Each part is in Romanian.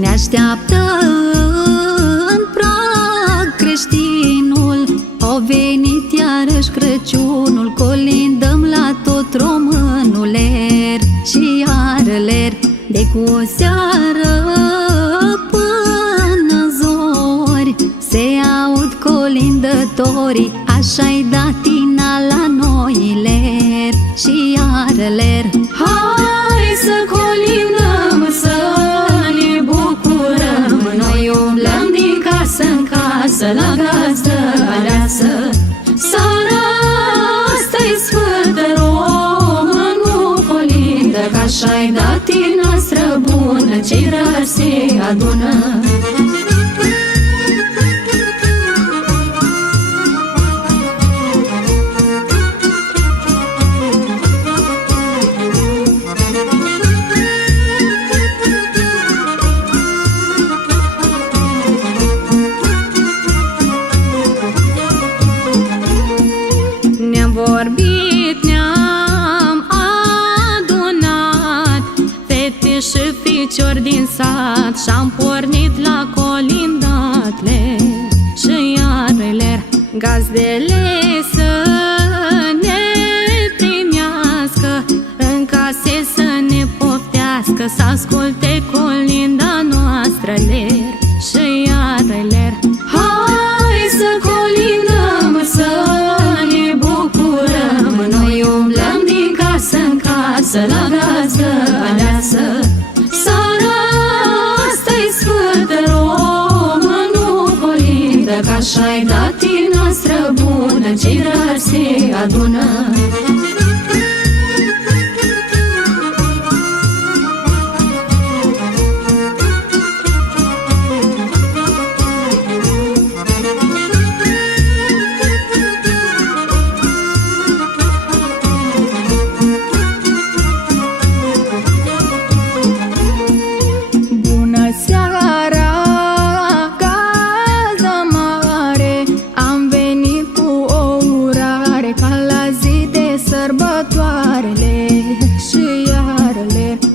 Ne așteaptă în prag creștinul, au venit iarăși Crăciunul, colindăm la tot românul ler și iară ler, de cu seară până zori se aud colindătorii, așa-i datina la noi ler și iară ler. Hai să colindăm, să ne bucurăm, noi umblăm din casă în casă la gazdă aleasă. Seara asta-i sfântă, românul colindă, că așa-i datina noastră bună, cei dragi se adună. Ne-am vorbit, ne-am adunat, fete și ficiori din sat, și-am pornit la colindatle și iarele gazdele să ne primească, în case să ne poftească, să asculte colinda noastră ler și iarele. Hai să colindăm, să ne bucurăm, noi umblăm din casă în casă la gazdă aleasă. Seara asta-i sfântă, românul colindă, că așa-i datina noastră bună, cei dragi se adună.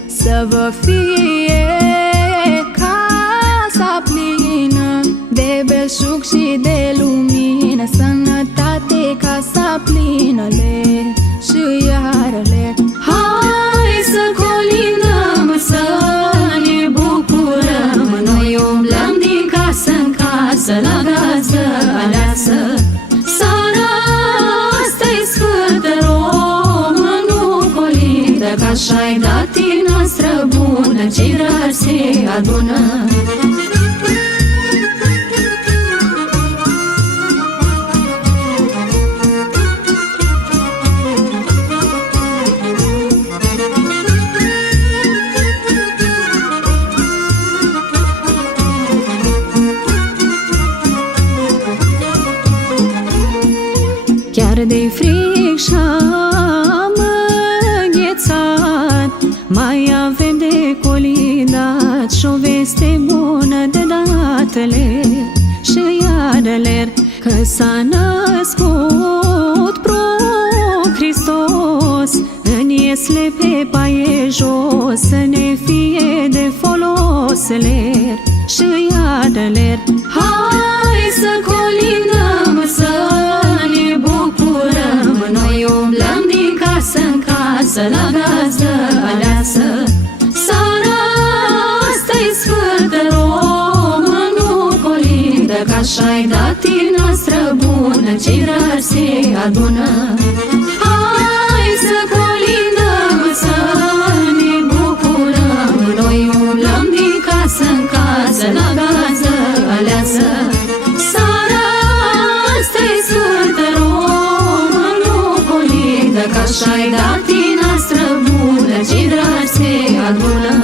Să vă fie casa plină de belșug și de lumină, sănătate casa plină ler și iară ler. Hai să colindăm, să ne bucurăm, noi umblăm din casă în casă la gazdă aleasă. Seara asta-i sfântă, românul colindă, că așa-i datina noastră bună, cei dragi se adună. Chiar de-i fric și-am înghețat, mai avem de colindat și o veste bună de datele și iarele, că s-a născut Pro-Hristos în iesle pe paie jos, să ne fie de folos ler și iarele. Hai să colindăm, să ne bucurăm, noi umblăm din casă în casă la gazdă aleasă. Seara asta-i sfântă, românul colindă, că așa-i datina noastră bună, cei dragi se adună. Hai să colindăm, să ne bucurăm, noi umblăm din casă în casă la gazdă aleasă. Seara asta-i sfântă, românul colindă, că așa-i datina noastră bună, cei dragi se adună.